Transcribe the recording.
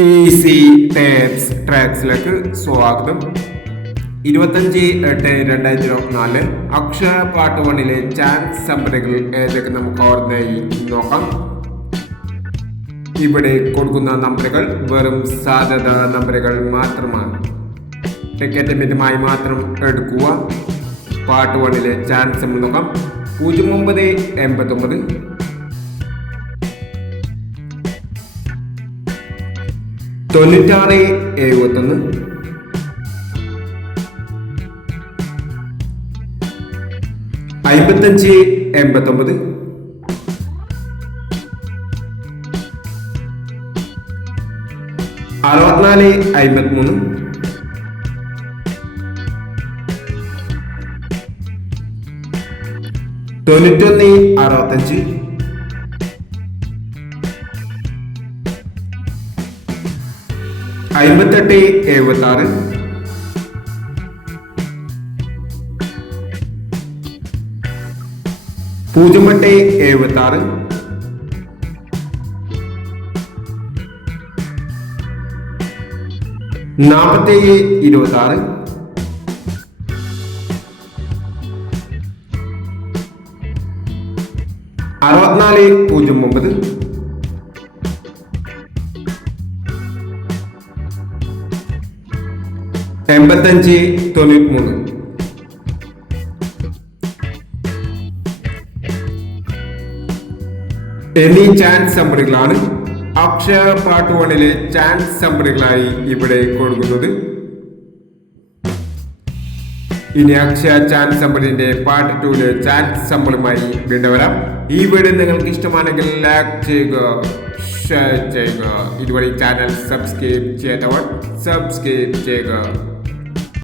Easy tapes ട്രാക്സിലേക്ക് സ്വാഗതം. ഇരുപത്തഞ്ച് എട്ട് രണ്ടായിരത്തി ഇരുപത്തിനാല് അക്ഷര പാട്ട് വണ്ണിലെ ചാൻസ് സംഭരകൾ ഏതൊക്കെ നമുക്ക് ഓർമ്മയായി നോക്കാം. ഇവിടെ കൊടുക്കുന്ന നമ്പറുകൾ വെറും സാധ്യത നമ്പറുകൾ മാത്രമാണ്. ടിക്കറ്റ് മിതമായി മാത്രം എടുക്കുക. പാട്ട് വണ്ണിലെ ചാൻസ് നോക്കാം. പൂജ്യം ഒമ്പത് എൺപത്തൊമ്പത്. തൊണ്ണൂറ്റാറ് എഴുപത്തൊന്ന്. അമ്പത്തഞ്ച് എൺപത്തൊമ്പത്. അറുപത്തിനാല് അമ്പത്തിമൂന്ന് തൊണ്ണൂറ്റൊന്ന് അറുപത്തഞ്ച്. അമ്പത്തെട്ട് എഴുപത്തി ആറ് പൂജ്യം എട്ട് എഴുപത്തി ആറ് നാൽപ്പത്തേഴ് ഇരുപത്തി ആറ് അറുപത്തിനാല് പൂജ്യം ഒമ്പത്. എൺപത്തഞ്ച് തൊണ്ണൂറ്റി മൂന്ന് എന്നീ ചാൻസ് നമ്പറുകളാണ് അക്ഷര പാർട്ട് വണ്ണിലെ ചാൻസ് നമ്പറുകളായി ഇവിടെ കൊടുക്കുന്നത്. ഇനി അക്ഷയ ചാൻസ് നമ്പറിന്റെ പാർട്ട് ടൂൽ ചാൻസ് നമ്പറുമായി വീണ്ടും വരാം. ഈ വീഡിയോ നിങ്ങൾക്ക് ഇഷ്ടമാണെങ്കിൽ ലൈക്ക് ചെയ്യുക ഷെയർ ചെയ്യുക. ഇതുവഴി ചാനൽ സബ്സ്ക്രൈബ് ചെയ്യാത്തവർ സബ്സ്ക്രൈബ് ചെയ്യുക.